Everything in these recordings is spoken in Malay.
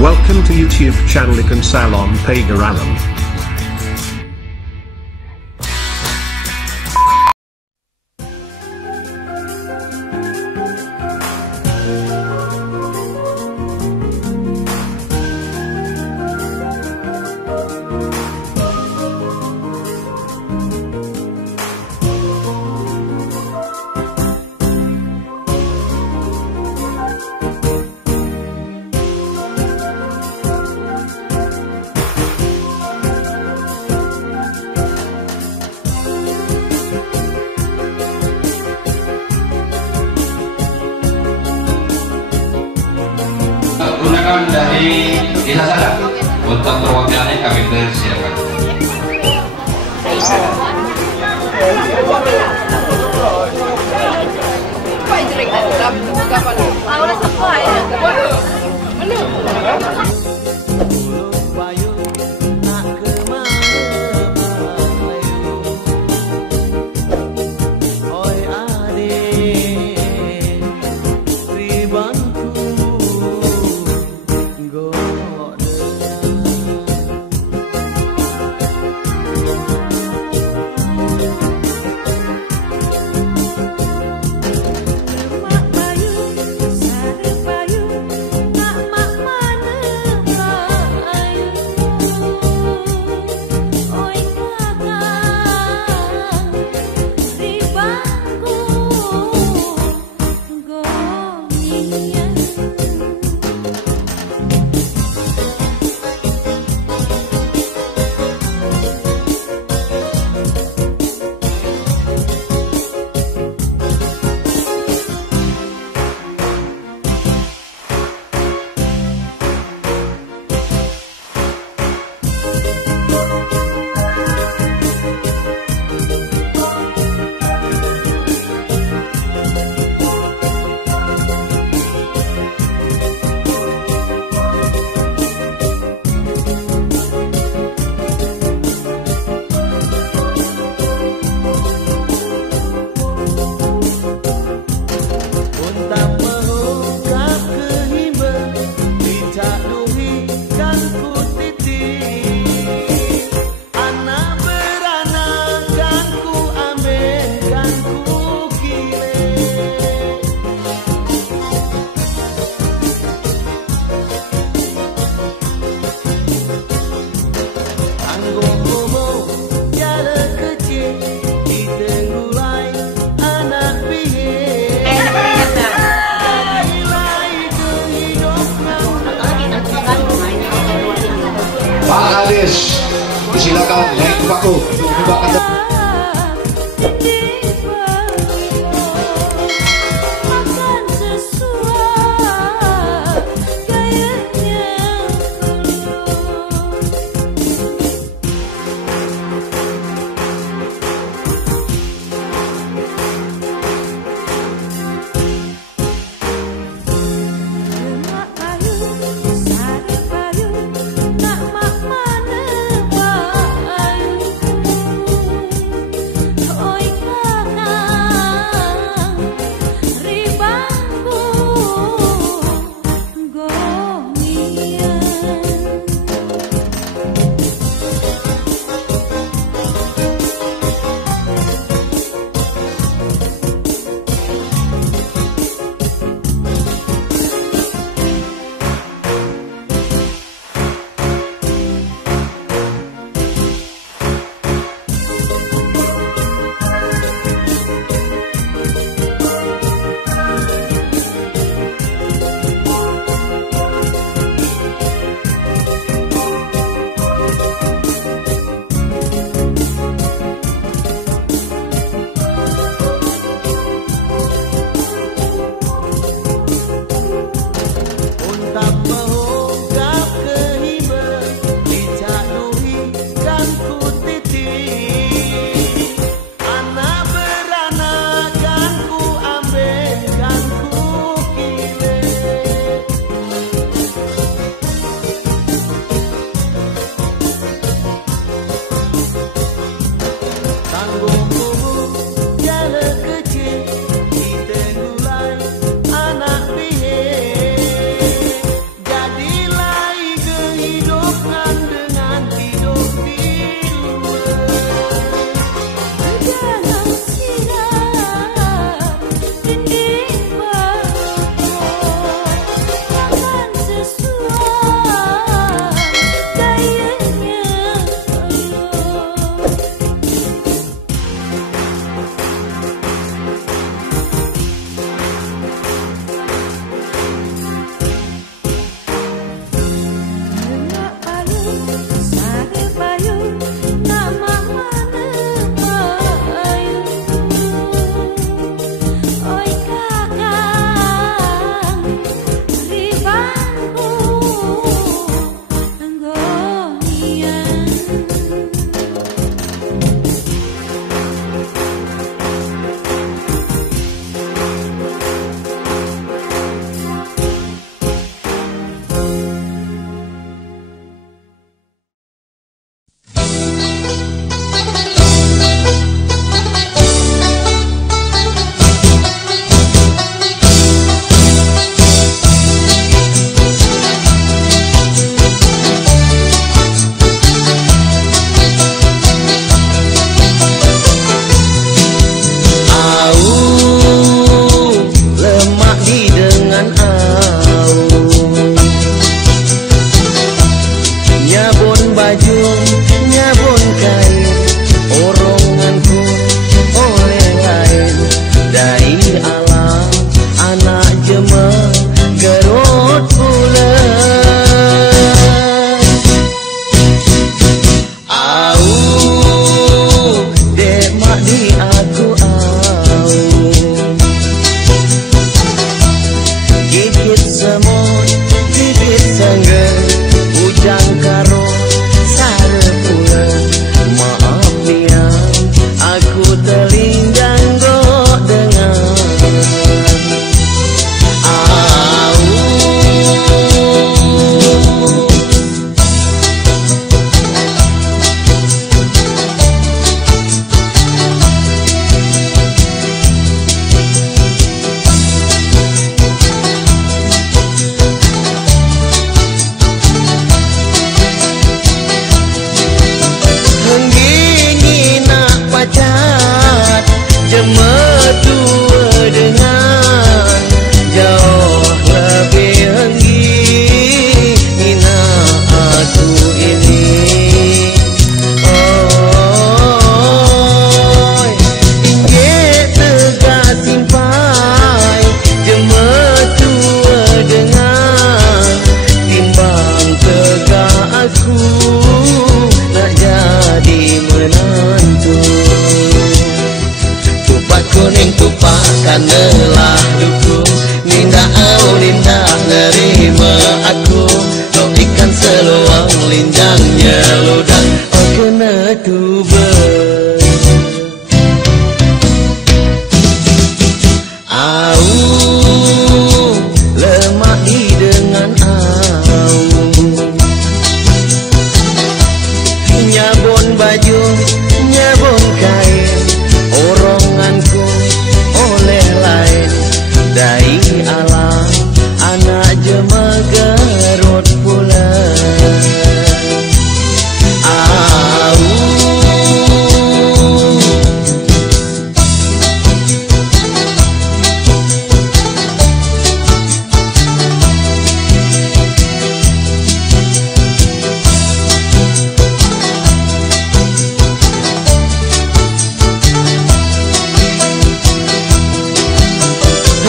Welcome to YouTube channel Ikan Salon Pagaralam. Gunakan dari desa sana. Untuk perwakilannya kami persilakan. Pak Hadis, disilakan naik ke paku untuk membuka kantor. dengan au. Nyabun baju, nyabun kain, oronganku oleh lain. Dari alam anak jema gerut pula. Au, dek mak di aku au. Gigit semut, gigit sengger, ujang karo sare pula. Maaf niang, aku terlinjang gok dengan au. Henggi nak pacat, jema tua dengan jauh lebih henggi ina aku ini. Oi, inggit tegak simpai, jema tua dengan timbang tegak aku nak jadi menantu. Tupak kuning tupak kanelah duku, ninda au ninda nerima aku. No ikan seluang linjangnya ludah, oh kena tuba. Au, lemak di dengan au. Nyabun baju, nyabun kain, oronganku oleh lain. Dari alam anak jema gerut pula. Au,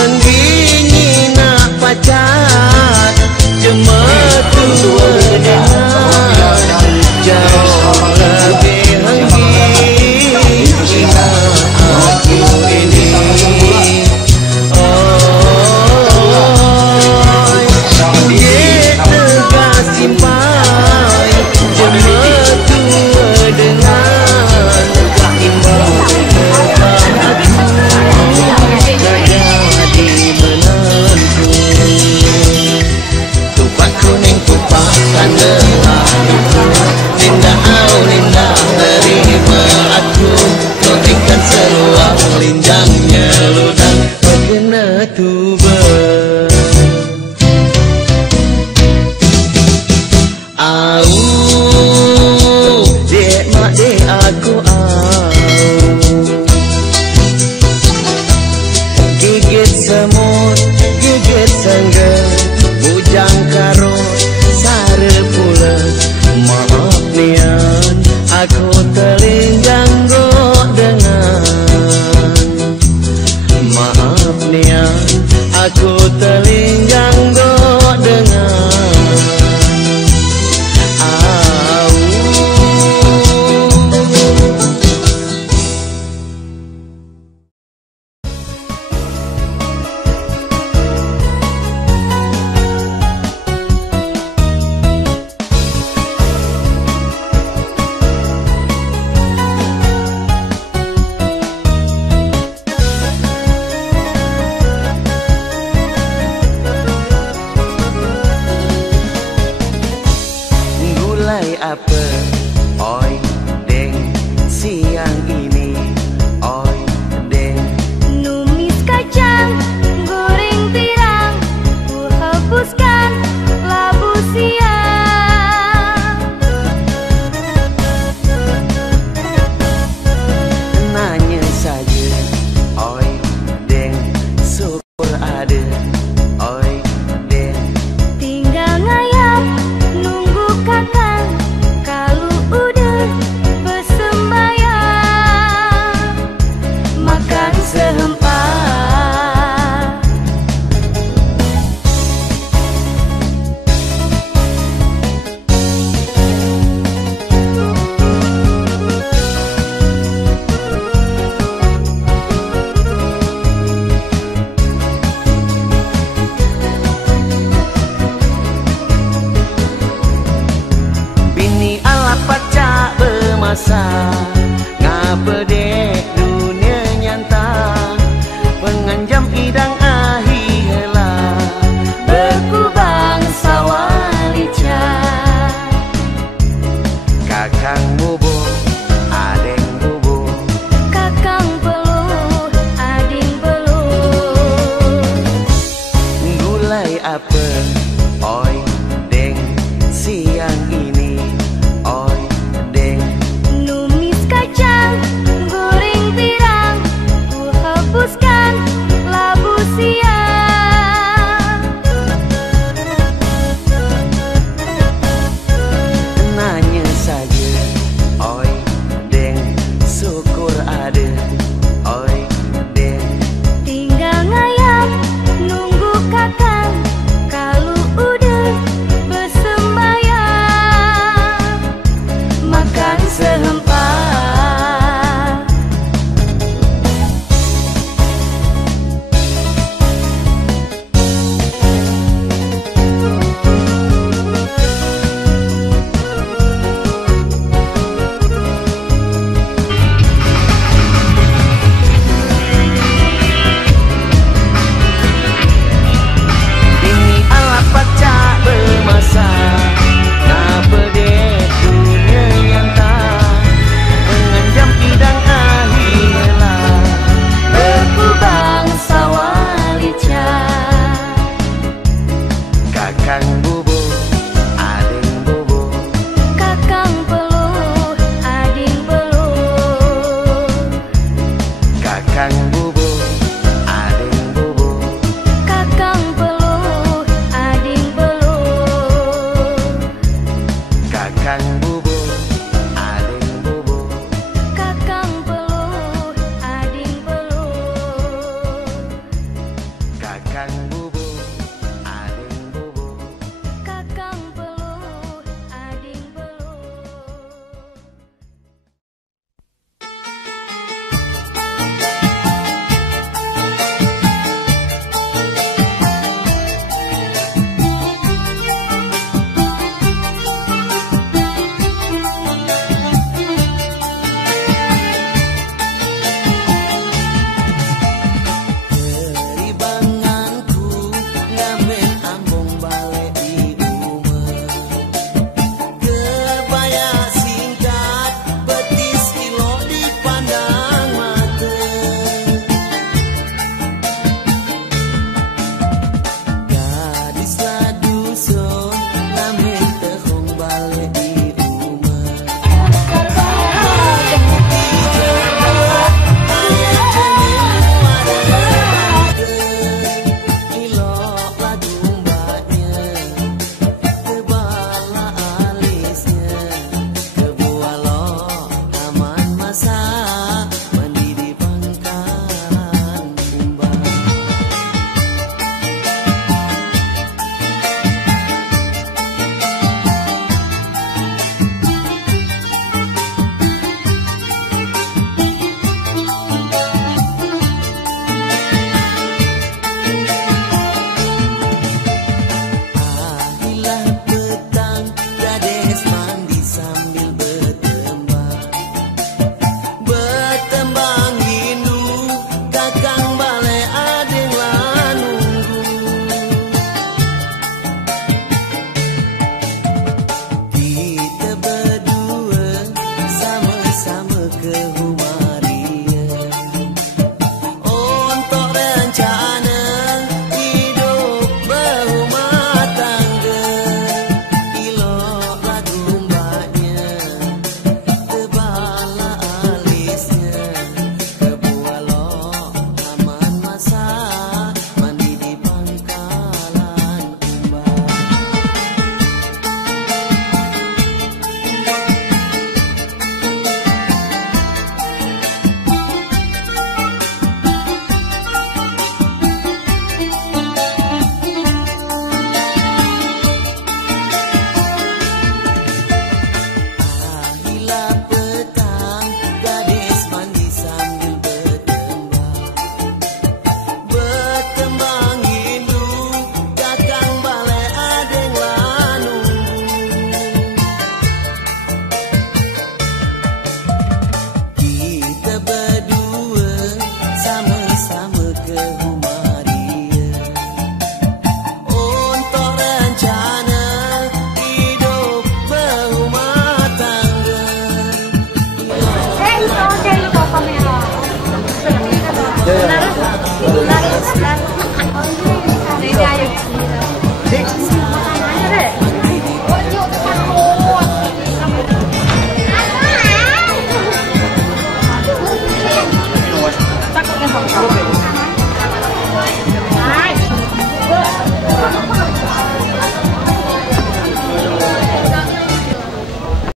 henggi nak pacat, jema tua dengan jauh lebih henggi ina aku ini. Oi, inggit tegak simpai, jema tua dengan timbang tegak aku nak jadi menantu. Tupak kuning tupak kanelah duku, ninda au ninda nerima aku. No ikan seluang linjangnya ludah, oh kena tuba. Au, dek mak dek aku au. Gigit semut, gigit sengger, bujang karo sare pula. Maaf nian, aku terlinjang gok dengan. Maaf nian, aku terlinjang gok dengan au. Gulai apa? Oi, deng, siang ini. Oi, deng. Numis kacang, goreng tiram, ku hapuskan labu siang. Nanya saja, oi, deng, syukur ada. Oi, masa ngapa dek dunia nyata penganjam idang ahi hela berkubang sawalica kakang bubu adeng bubu kakang peluh ading peluh gulai apa